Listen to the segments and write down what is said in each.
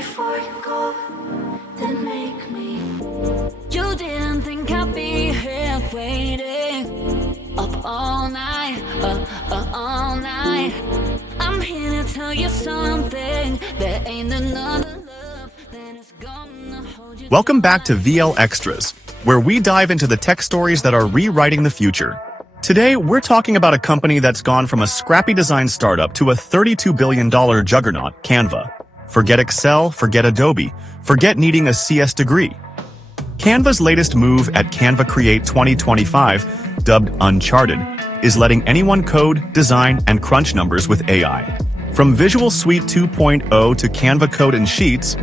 before you go, then make me. You didn't think I'd be here waiting up all night, all night. I'm here to tell you something. There ain't another love that is gonna hold you. Welcome back to VL Extras, where we dive into the tech stories that are rewriting the future. Today, we're talking about a company that's gone from a scrappy design startup to a $32 billion juggernaut, Canva. Forget Excel, forget Adobe, forget needing a CS degree. Canva's latest move at Canva Create 2025, dubbed Uncharted, is letting anyone code, design, and crunch numbers with AI. From Visual Suite 2.0 to Canva Code and Sheets,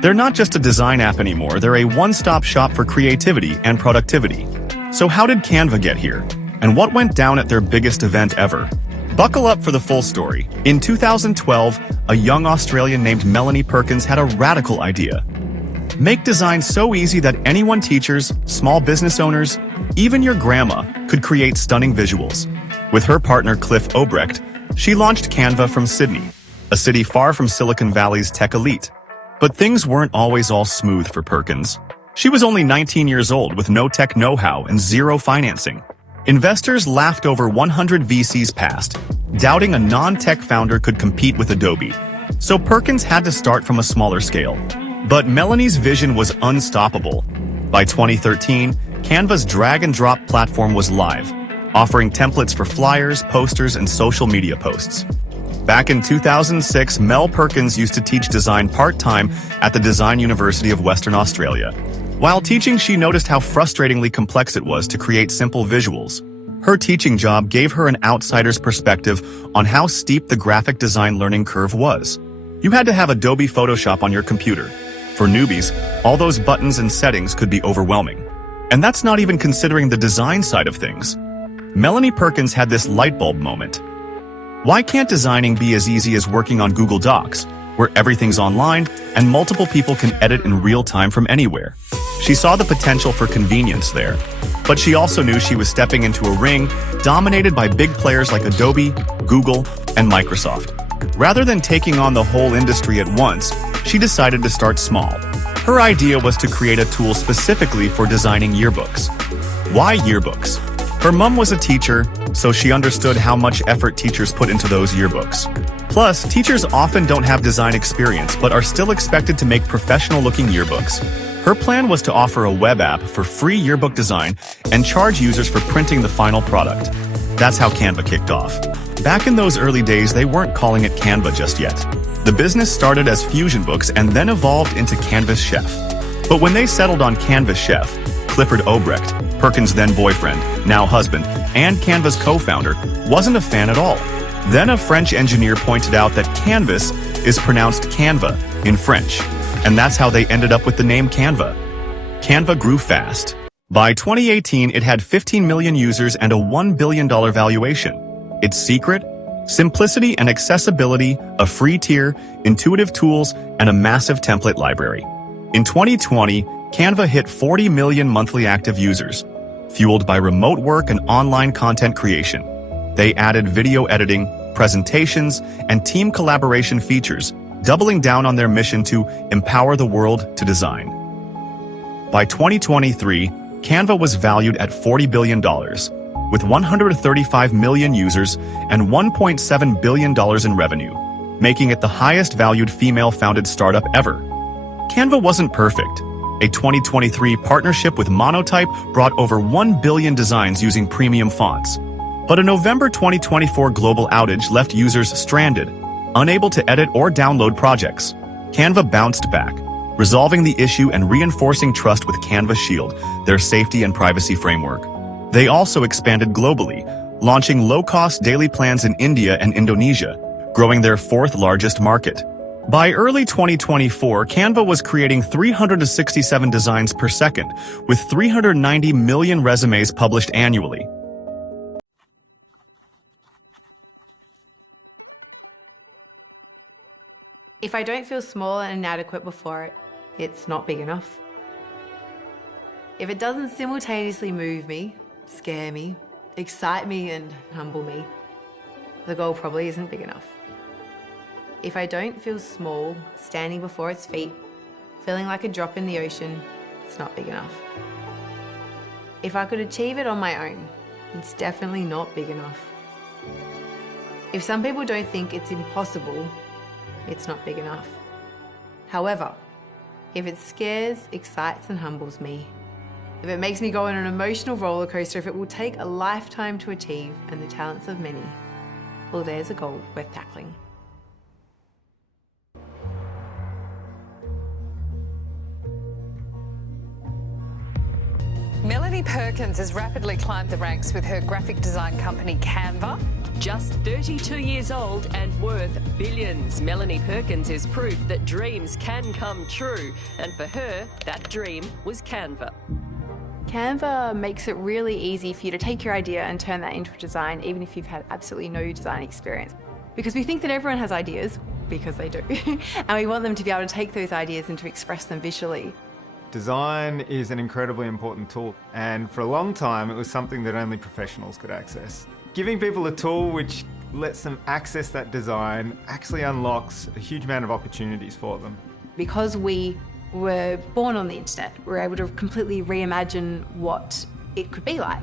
they're not just a design app anymore, they're a one-stop shop for creativity and productivity. So how did Canva get here? And what went down at their biggest event ever? Buckle up for the full story. In 2012, a young Australian named Melanie Perkins had a radical idea. Make design so easy that anyone, teachers, small business owners, even your grandma, could create stunning visuals. With her partner Cliff Obrecht, she launched Canva from Sydney, a city far from Silicon Valley's tech elite. But things weren't always all smooth for Perkins. She was only 19 years old with no tech know-how and zero financing. Investors laughed over 100 VCs passed, doubting a non-tech founder could compete with Adobe. So Perkins had to start from a smaller scale. But Melanie's vision was unstoppable. By 2013, Canva's drag-and-drop platform was live, offering templates for flyers, posters, and social media posts. Back in 2006, Mel Perkins used to teach design part-time at the Design University of Western Australia. While teaching, she noticed how frustratingly complex it was to create simple visuals. Her teaching job gave her an outsider's perspective on how steep the graphic design learning curve was. You had to have Adobe Photoshop on your computer. For newbies, all those buttons and settings could be overwhelming. And that's not even considering the design side of things. Melanie Perkins had this light bulb moment. Why can't designing be as easy as working on Google Docs, where everything's online and multiple people can edit in real time from anywhere? She saw the potential for convenience there, but she also knew she was stepping into a ring dominated by big players like Adobe, Google, and Microsoft. Rather than taking on the whole industry at once, she decided to start small. Her idea was to create a tool specifically for designing yearbooks. Why yearbooks? Her mom was a teacher, so she understood how much effort teachers put into those yearbooks. Plus, teachers often don't have design experience but are still expected to make professional-looking yearbooks. Her plan was to offer a web app for free yearbook design and charge users for printing the final product. That's how Canva kicked off. Back in those early days, they weren't calling it Canva just yet. The business started as Fusion Books and then evolved into Canva Chef. But when they settled on Canva Chef, Clifford Obrecht, Perkins' then boyfriend, now husband, and Canva's co-founder, wasn't a fan at all. Then a French engineer pointed out that canvas is pronounced Canva in French, and that's how they ended up with the name Canva. Canva grew fast. By 2018, it had 15 million users and a $1 billion valuation. Its secret? Simplicity and accessibility, a free tier, intuitive tools, and a massive template library. In 2020, Canva hit 40 million monthly active users, fueled by remote work and online content creation. They added video editing, presentations, and team collaboration features, doubling down on their mission to empower the world to design. By 2023, Canva was valued at $40 billion, with 135 million users and $1.7 billion in revenue, making it the highest valued female-founded startup ever. Canva wasn't perfect. A 2023 partnership with Monotype brought over 1 billion designs using premium fonts. But a November 2024 global outage left users stranded, unable to edit or download projects. Canva bounced back, resolving the issue and reinforcing trust with Canva Shield, their safety and privacy framework. They also expanded globally, launching low-cost daily plans in India and Indonesia, growing their fourth largest market. By early 2024, Canva was creating 367 designs per second, with 390 million resumes published annually. If I don't feel small and inadequate before it, it's not big enough. If it doesn't simultaneously move me, scare me, excite me, and humble me, the goal probably isn't big enough. If I don't feel small, standing before its feet, feeling like a drop in the ocean, it's not big enough. If I could achieve it on my own, it's definitely not big enough. If some people don't think it's impossible, it's not big enough. However, if it scares, excites and humbles me, if it makes me go on an emotional roller coaster, if it will take a lifetime to achieve and the talents of many, well, there's a goal worth tackling. Melanie Perkins has rapidly climbed the ranks with her graphic design company Canva. Just 32 years old and worth billions, Melanie Perkins is proof that dreams can come true. And for her, that dream was Canva. Canva makes it really easy for you to take your idea and turn that into a design, even if you've had absolutely no design experience. Because we think that everyone has ideas, because they do, and we want them to be able to take those ideas and to express them visually. Design is an incredibly important tool, and for a long time it was something that only professionals could access. Giving people a tool which lets them access that design actually unlocks a huge amount of opportunities for them. Because we were born on the internet, we're able to completely reimagine what it could be like.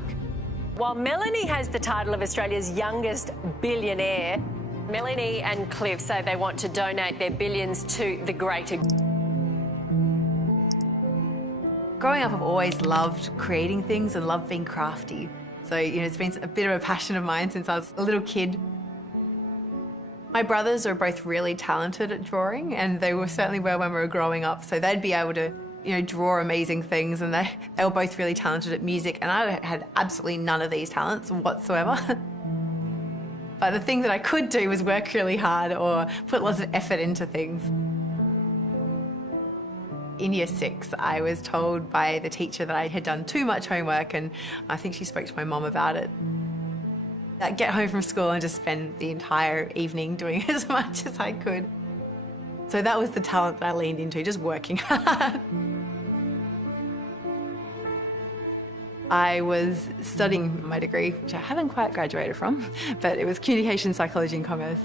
While Melanie has the title of Australia's youngest billionaire, Melanie and Cliff say they want to donate their billions to the greater. Growing up, I've always loved creating things and loved being crafty. So, it's been a bit of a passion of mine since I was a little kid. My brothers are both really talented at drawing, and they certainly were when we were growing up. So they'd be able to, draw amazing things, and they were both really talented at music, and I had absolutely none of these talents whatsoever. But the thing that I could do was work really hard or put lots of effort into things. In year 6, I was told by the teacher that I had done too much homework, and I think she spoke to my mum about it. I'd get home from school and just spend the entire evening doing as much as I could. So that was the talent that I leaned into, just working hard. I was studying my degree, which I haven't quite graduated from, but it was communication psychology and commerce.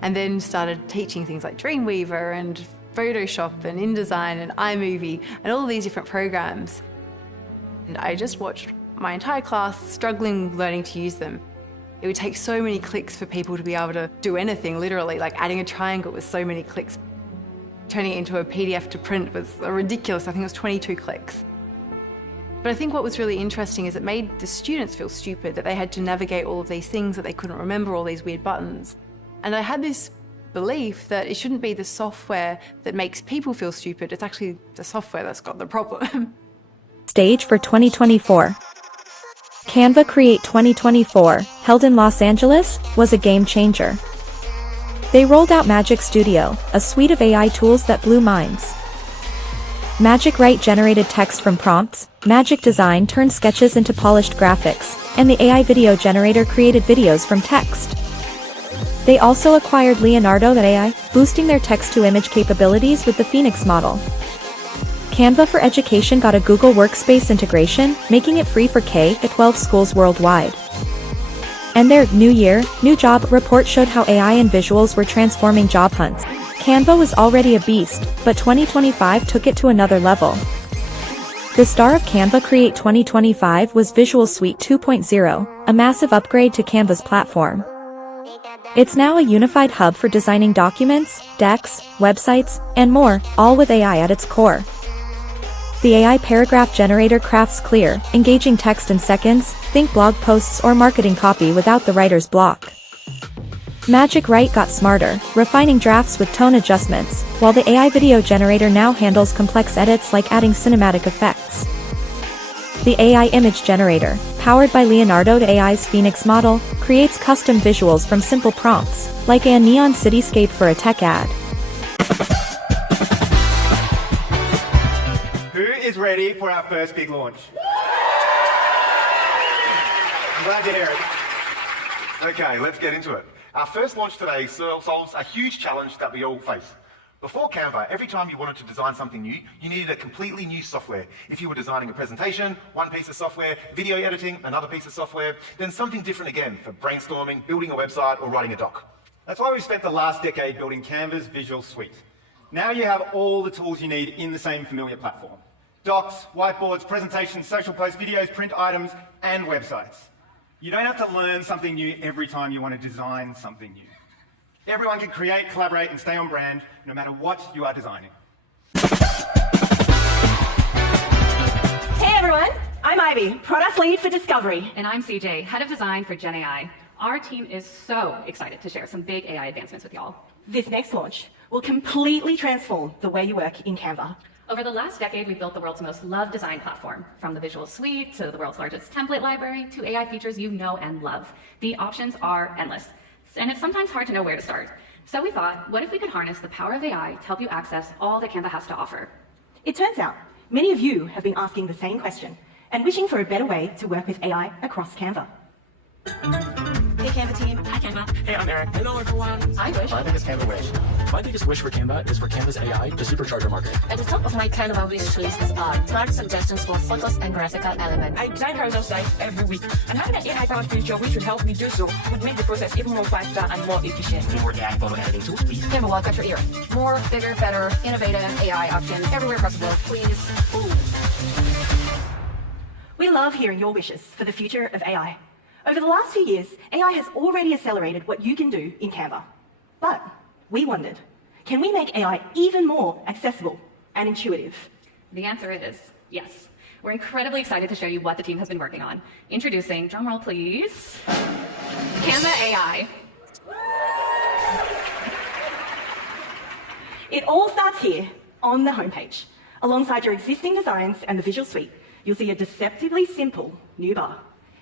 And then started teaching things like Dreamweaver and Photoshop and InDesign and iMovie and all these different programs. And I just watched my entire class struggling learning to use them. It would take so many clicks for people to be able to do anything, literally, like adding a triangle with so many clicks. Turning it into a PDF to print was ridiculous. I think it was 22 clicks. But I think what was really interesting is it made the students feel stupid, that they had to navigate all of these things, that they couldn't remember all these weird buttons. And I had this belief that it shouldn't be the software that makes people feel stupid, it's actually the software that's got the problem. Stage for 2024. Canva Create 2024, held in Los Angeles, was a game changer. They rolled out Magic Studio, a suite of AI tools that blew minds. Magic Write generated text from prompts, Magic Design turned sketches into polished graphics, and the AI video generator created videos from text. They also acquired Leonardo.AI, boosting their text-to-image capabilities with the Phoenix model. Canva for Education got a Google Workspace integration, making it free for K-12 schools worldwide. And their New Year, New Job report showed how AI and visuals were transforming job hunts. Canva was already a beast, but 2025 took it to another level. The star of Canva Create 2025 was Visual Suite 2.0, a massive upgrade to Canva's platform. It's now a unified hub for designing documents, decks, websites, and more, all with AI at its core. The AI paragraph generator crafts clear, engaging text in seconds, think blog posts or marketing copy without the writer's block. Magic Write got smarter, refining drafts with tone adjustments, while the AI video generator now handles complex edits like adding cinematic effects. The AI image generator, powered by Leonardo.AI's Phoenix model, creates custom visuals from simple prompts, like a neon cityscape for a tech ad. Who is ready for our first big launch? I'm glad to hear it. Okay, let's get into it. Our first launch today solves a huge challenge that we all face. Before Canva, every time you wanted to design something new, you needed a completely new software. If you were designing a presentation, one piece of software, video editing, another piece of software, then something different again for brainstorming, building a website, or writing a doc. That's why we've spent the last decade building Canva's visual suite. Now you have all the tools you need in the same familiar platform. Docs, whiteboards, presentations, social posts, videos, print items, and websites. You don't have to learn something new every time you want to design something new. Everyone can create, collaborate, and stay on brand no matter what you are designing. Hey everyone, I'm Ivy, Product Lead for Discovery. And I'm CJ, Head of Design for Gen AI. Our team is so excited to share some big AI advancements with y'all. This next launch will completely transform the way you work in Canva. Over the last decade, we've built the world's most loved design platform, from the visual suite to the world's largest template library to AI features you know and love. The options are endless, and it's sometimes hard to know where to start. So we thought, what if we could harness the power of AI to help you access all that Canva has to offer? It turns out many of you have been asking the same question and wishing for a better way to work with AI across Canva. Hey Canva team. Hi Canva. Hey, I'm Eric. Hello everyone. I wish. My biggest Canva wish. My biggest wish for Canva is for Canva's AI to supercharge our marketing. At the top of my Canva wish list are smart suggestions for photos and graphical elements. I design carousel sites every week, and having an AI-powered feature which would help me do so would make the process even more faster and more efficient. More AI photo editing tools, please. Canva will got your ear. More, bigger, better, innovative AI options everywhere possible. Please. Ooh. We love hearing your wishes for the future of AI. Over the last few years, AI has already accelerated what you can do in Canva. But we wondered, can we make AI even more accessible and intuitive? The answer is yes. We're incredibly excited to show you what the team has been working on. Introducing, drumroll please, Canva AI. It all starts here on the homepage. Alongside your existing designs and the visual suite, you'll see a deceptively simple new bar.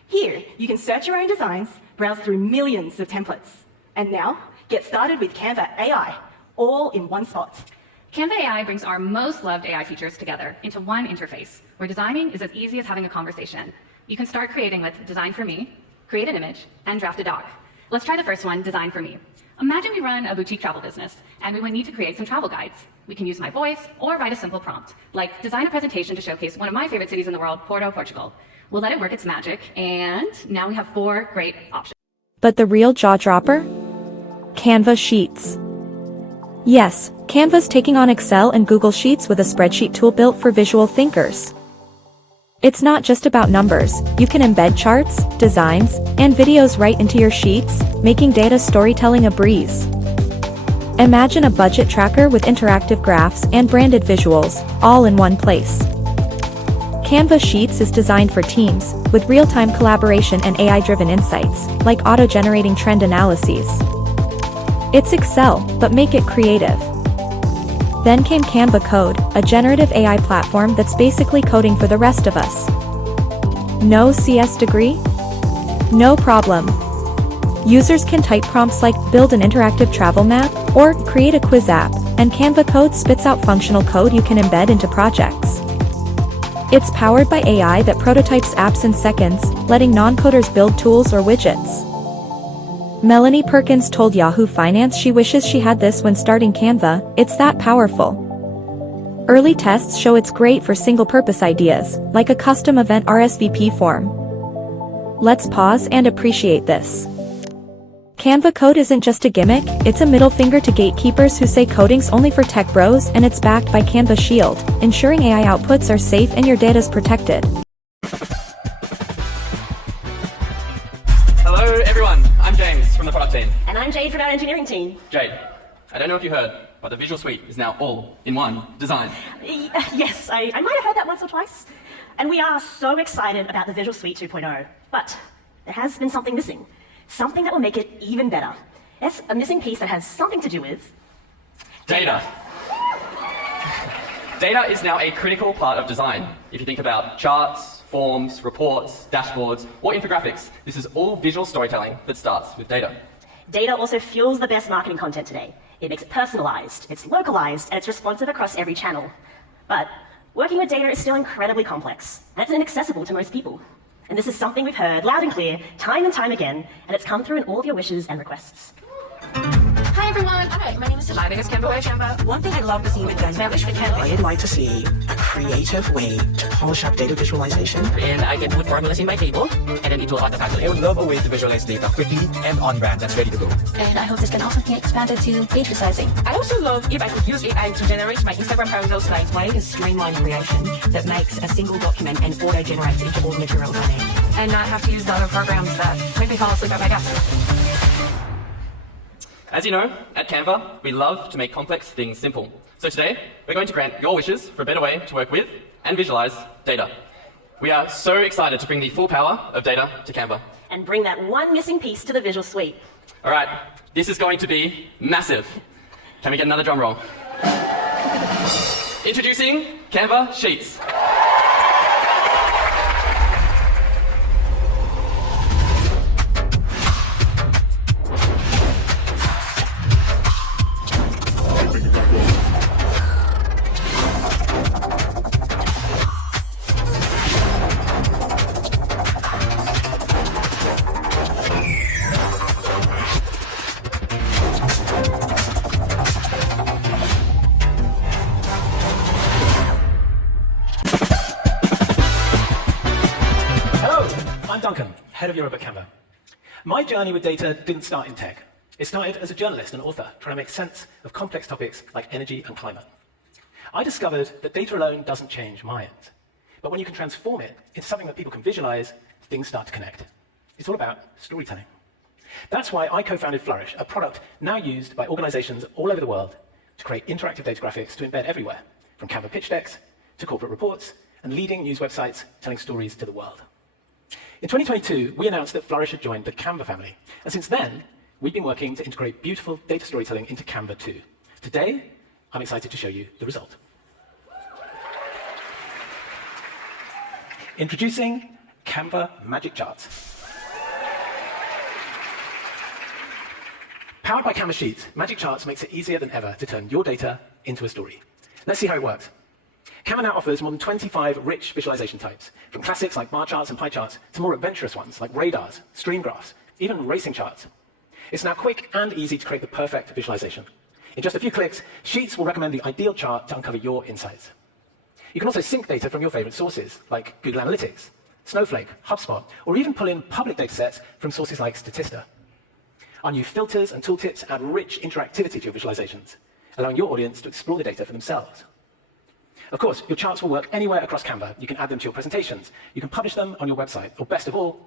Here, you can search your own designs, browse through millions of templates, and now get started with Canva AI, all in one spot. Canva AI brings our most loved AI features together into one interface, where designing is as easy as having a conversation. You can start creating with Design for Me, create an image, and draft a doc. Let's try the first one, Design for Me. Imagine we run a boutique travel business, and we would need to create some travel guides. We can use my voice or write a simple prompt, like design a presentation to showcase one of my favorite cities in the world, Porto, Portugal. We'll let it work its magic, and now we have 4 great options. But the real jaw-dropper? Canva Sheets. Yes, Canva's taking on Excel and Google Sheets with a spreadsheet tool built for visual thinkers. It's not just about numbers. You can embed charts, designs, and videos right into your sheets, making data storytelling a breeze. Imagine a budget tracker with interactive graphs and branded visuals, all in one place. Canva Sheets is designed for teams, with real-time collaboration and AI-driven insights, like auto-generating trend analyses. It's Excel, but make it creative. Then came Canva Code, a generative AI platform that's basically coding for the rest of us. No CS degree? No problem. Users can type prompts like build an interactive travel map or create a quiz app, and Canva Code spits out functional code you can embed into projects. It's powered by AI that prototypes apps in seconds, letting non-coders build tools or widgets. Melanie Perkins told Yahoo Finance she wishes she had this when starting Canva. It's that powerful. Early tests show it's great for single-purpose ideas, like a custom event RSVP form. Let's pause and appreciate this. Canva Code isn't just a gimmick, it's a middle finger to gatekeepers who say coding's only for tech bros, and it's backed by Canva Shield, ensuring AI outputs are safe and your data's protected. Hello everyone, I'm James from the product team. And I'm Jade from our engineering team. Jade, I don't know if you heard, but the visual suite is now all in one design. Yes, I might have heard that once or twice. And we are so excited about the Visual Suite 2.0, but there has been something missing. Something that will make it even better. It's a missing piece that has something to do with data. Data is now a critical part of design. If you think about charts, forms, reports, dashboards, or infographics, this is all visual storytelling that starts with data. Data also fuels the best marketing content today. It makes it personalized, it's localized, and it's responsive across every channel. But working with data is still incredibly complex, and it's inaccessible to most people. And this is something we've heard loud and clear, time and time again, and it's come through in all of your wishes and requests. Hi everyone. Hi, my name is Sally. My name is Canva. One thing I love to see with Canva for Canva. I'd like to see a creative way to polish up data visualization. And I can put formulas in my table, and then it will autocalculate. I would love a way to visualize data quickly and on brand that's ready to go. And I hope this can also be expanded to page resizing. I also love if I could use AI to generate my Instagram carousel slides. Like a streamlined creation that makes a single document and auto-generates into all the materials I need. And not have to use the other programs that make me fall asleep at my desk. As you know, at Canva, we love to make complex things simple. So today, we're going to grant your wishes for a better way to work with and visualize data. We are so excited to bring the full power of data to Canva. And bring that one missing piece to the visual suite. All right, this is going to be massive. Can we get another drum roll? Introducing Canva Sheets. Head of Europe at Canva. My journey with data didn't start in tech. It started as a journalist and author, trying to make sense of complex topics like energy and climate. I discovered that data alone doesn't change minds. But when you can transform it into something that people can visualize, things start to connect. It's all about storytelling. That's why I co-founded Flourish, a product now used by organizations all over the world to create interactive data graphics to embed everywhere, from Canva pitch decks to corporate reports and leading news websites telling stories to the world. In 2022, we announced that Flourish had joined the Canva family. And since then, we've been working to integrate beautiful data storytelling into Canva too. Today, I'm excited to show you the result. Introducing Canva Magic Charts. Powered by Canva Sheets, Magic Charts makes it easier than ever to turn your data into a story. Let's see how it works. Canva now offers more than 25 rich visualization types, from classics like bar charts and pie charts to more adventurous ones like radars, stream graphs, even racing charts. It's now quick and easy to create the perfect visualization. In just a few clicks, Sheets will recommend the ideal chart to uncover your insights. You can also sync data from your favorite sources, like Google Analytics, Snowflake, HubSpot, or even pull in public datasets from sources like Statista. Our new filters and tooltips add rich interactivity to your visualizations, allowing your audience to explore the data for themselves. Of course, your charts will work anywhere across Canva. You can add them to your presentations. You can publish them on your website. Or best of all,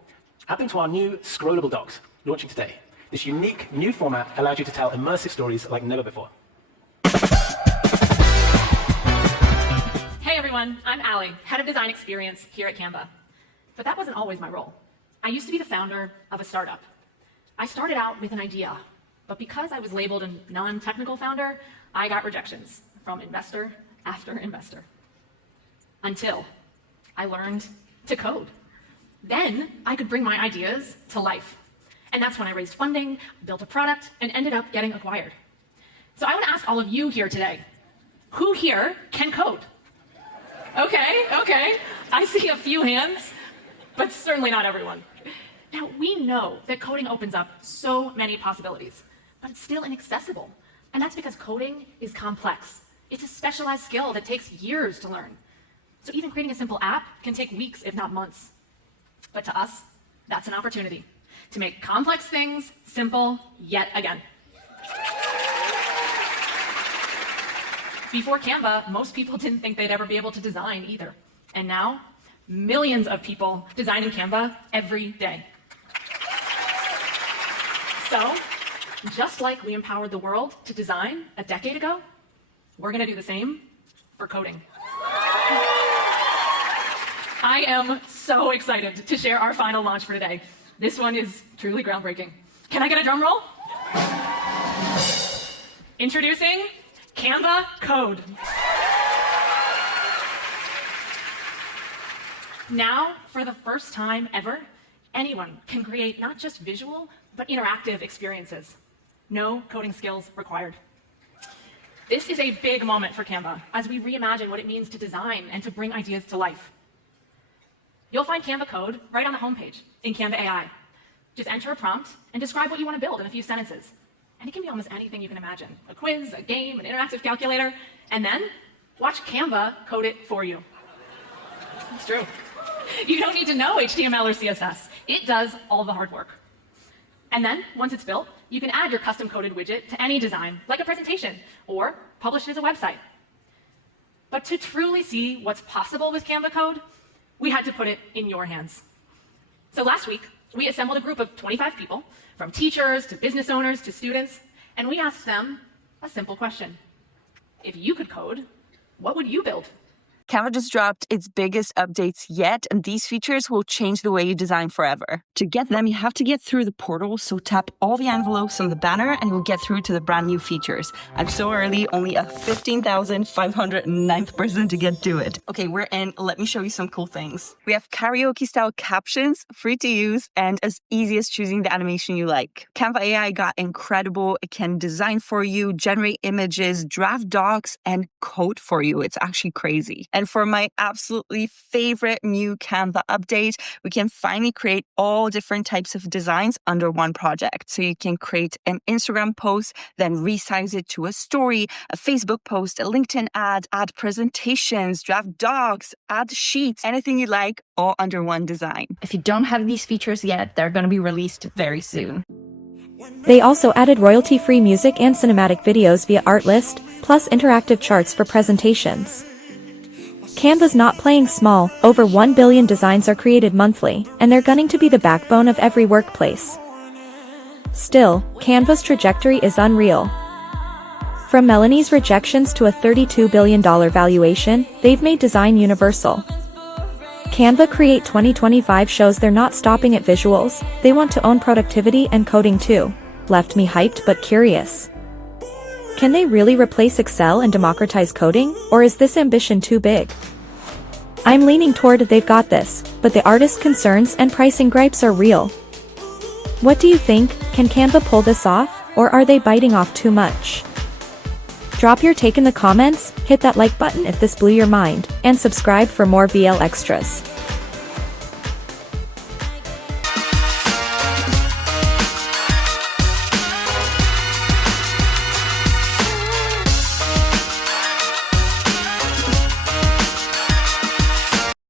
add them to our new scrollable docs, launching today. This unique new format allows you to tell immersive stories like never before. Hey everyone, I'm Allie, Head of Design Experience here at Canva. But that wasn't always my role. I used to be the founder of a startup. I started out with an idea, but because I was labeled a non-technical founder, I got rejections from investor after investor. Until I learned to code. Then I could bring my ideas to life. And that's when I raised funding, built a product, and ended up getting acquired. So I want to ask all of you here today, who here can code? Okay. I see a few hands, but certainly not everyone. Now, we know that coding opens up so many possibilities, but it's still inaccessible. And that's because coding is complex. It's a specialized skill that takes years to learn. So even creating a simple app can take weeks, if not months. But to us, that's an opportunity to make complex things simple yet again. Before Canva, most people didn't think they'd ever be able to design either. And now, millions of people design in Canva every day. So, just like we empowered the world to design a decade ago, we're going to do the same for coding. I am so excited to share our final launch for today. This one is truly groundbreaking. Can I get a drum roll? Introducing Canva Code. Now, for the first time ever, anyone can create not just visual, but interactive experiences. No coding skills required. This is a big moment for Canva as we reimagine what it means to design and to bring ideas to life. You'll find Canva Code right on the homepage in Canva AI. Just enter a prompt and describe what you want to build in a few sentences. And it can be almost anything you can imagine. A quiz, a game, an interactive calculator, and then watch Canva code it for you. It's true. You don't need to know HTML or CSS. It does all the hard work. And then, once it's built, you can add your custom-coded widget to any design, like a presentation, or publish it as a website. But to truly see what's possible with Canva Code, we had to put it in your hands. So last week, we assembled a group of 25 people, from teachers to business owners to students, and we asked them a simple question. If you could code, what would you build? Canva just dropped its biggest updates yet, and these features will change the way you design forever. To get them, you have to get through the portal, so tap all the envelopes on the banner and you'll get through to the brand new features. I'm so early, only a 15,509th person to get to it. Okay, we're in. Let me show you some cool things. We have karaoke-style captions, free to use, and as easy as choosing the animation you like. Canva AI got incredible. It can design for you, generate images, draft docs, and code for you. It's actually crazy. And for my absolutely favorite new Canva update, we can finally create all different types of designs under one project. So you can create an Instagram post, then resize it to a story, a Facebook post, a LinkedIn ad, add presentations, draft docs, add sheets, anything you like, all under one design. If you don't have these features yet, they're going to be released very soon. They also added royalty-free music and cinematic videos via Artlist, plus interactive charts for presentations. Canva's not playing small. Over 1 billion designs are created monthly, and they're gunning to be the backbone of every workplace. Still, Canva's trajectory is unreal. From Melanie's rejections to a $32 billion valuation, they've made design universal. Canva Create 2025 shows they're not stopping at visuals, they want to own productivity and coding too. Left me hyped but curious. Can they really replace Excel and democratize coding, or is this ambition too big? I'm leaning toward they've got this, but the artist's concerns and pricing gripes are real. What do you think? Can Canva pull this off, or are they biting off too much? Drop your take in the comments, hit that like button if this blew your mind, and subscribe for more VL extras.